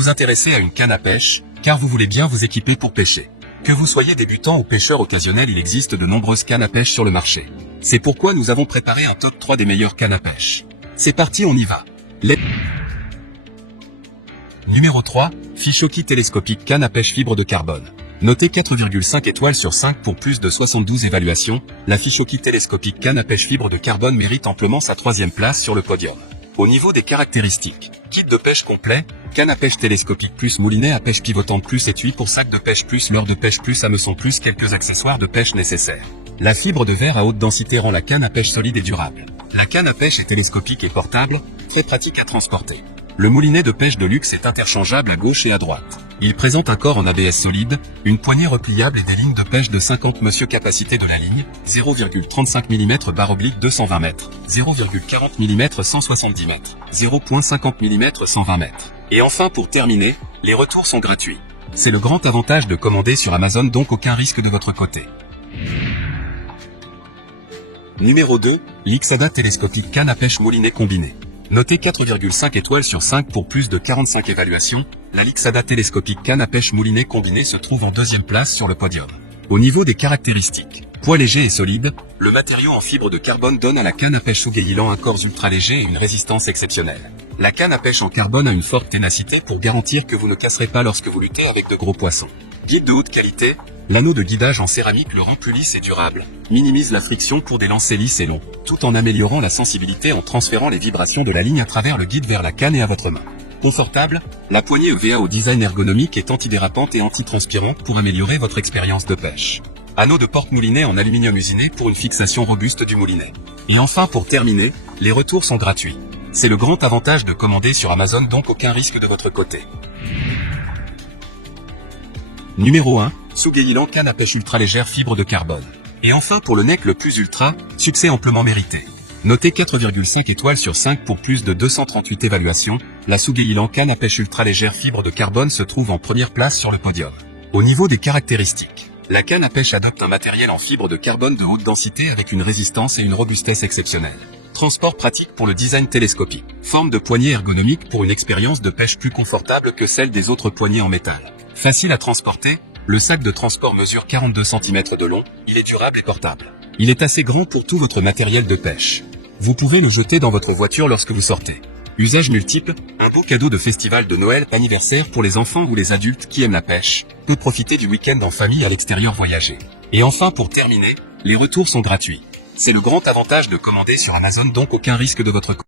vous intéressez à une canne à pêche, car vous voulez bien vous équiper pour pêcher. Que vous soyez débutant ou pêcheur occasionnel, il existe de nombreuses cannes à pêche sur le marché. C'est pourquoi nous avons préparé un top 3 des meilleures cannes à pêche. C'est parti, on y va. Numéro 3, Fishoki télescopique canne à pêche fibre de carbone. Notée 4,5 étoiles sur 5 pour plus de 72 évaluations, la Fishoki télescopique canne à pêche fibre de carbone mérite amplement sa 3e place sur le podium. Au niveau des caractéristiques, guide de pêche complet, canne à pêche télescopique plus moulinet à pêche pivotante plus étui pour sac de pêche plus leurre de pêche plus hameçon plus quelques accessoires de pêche nécessaires. La fibre de verre à haute densité rend la canne à pêche solide et durable. La canne à pêche est télescopique et portable, très pratique à transporter. Le moulinet de pêche de luxe est interchangeable à gauche et à droite. Il présente un corps en ABS solide, une poignée repliable et des lignes de pêche de 50 m. Capacité de la ligne, 0,35 mm /oblique 220 m, 0,40 mm 170 m, 0,50 mm 120 m. Et enfin pour terminer, les retours sont gratuits. C'est le grand avantage de commander sur Amazon, donc aucun risque de votre côté. Numéro 2, l'Ixada télescopique canne à pêche moulinet combiné. Notée 4,5 étoiles sur 5 pour plus de 45 évaluations, la Lixada télescopique canne à pêche moulinet combiné se trouve en 2e place sur le podium. Au niveau des caractéristiques, poids léger et solide, le matériau en fibre de carbone donne à la canne à pêche Sugeilan un corps ultra léger et une résistance exceptionnelle. La canne à pêche en carbone a une forte ténacité pour garantir que vous ne casserez pas lorsque vous luttez avec de gros poissons. Guide de haute qualité, l'anneau de guidage en céramique le rend plus lisse et durable, minimise la friction pour des lancers lisses et longs, tout en améliorant la sensibilité en transférant les vibrations de la ligne à travers le guide vers la canne et à votre main. Confortable, la poignée EVA au design ergonomique est antidérapante et antitranspirante pour améliorer votre expérience de pêche. Anneau de porte moulinet en aluminium usiné pour une fixation robuste du moulinet. Et enfin pour terminer, les retours sont gratuits. C'est le grand avantage de commander sur Amazon, donc aucun risque de votre côté. Numéro 1, Sugeilan canne à pêche ultra légère fibre de carbone. Et enfin pour le nec le plus ultra, succès amplement mérité. Notée 4,5 étoiles sur 5 pour plus de 238 évaluations, la Sugeilan canne à pêche ultra légère fibre de carbone se trouve en 1re place sur le podium. Au niveau des caractéristiques, la canne à pêche adopte un matériel en fibre de carbone de haute densité avec une résistance et une robustesse exceptionnelles. Transport pratique pour le design télescopique. Forme de poignée ergonomique pour une expérience de pêche plus confortable que celle des autres poignées en métal. Facile à transporter, le sac de transport mesure 42 cm de long, il est durable et portable. Il est assez grand pour tout votre matériel de pêche. Vous pouvez le jeter dans votre voiture lorsque vous sortez. Usage multiple, un beau cadeau de festival de Noël, anniversaire pour les enfants ou les adultes qui aiment la pêche, peut profiter du week-end en famille à l'extérieur voyager. Et enfin pour terminer, les retours sont gratuits. C'est le grand avantage de commander sur Amazon, donc aucun risque de votre côté.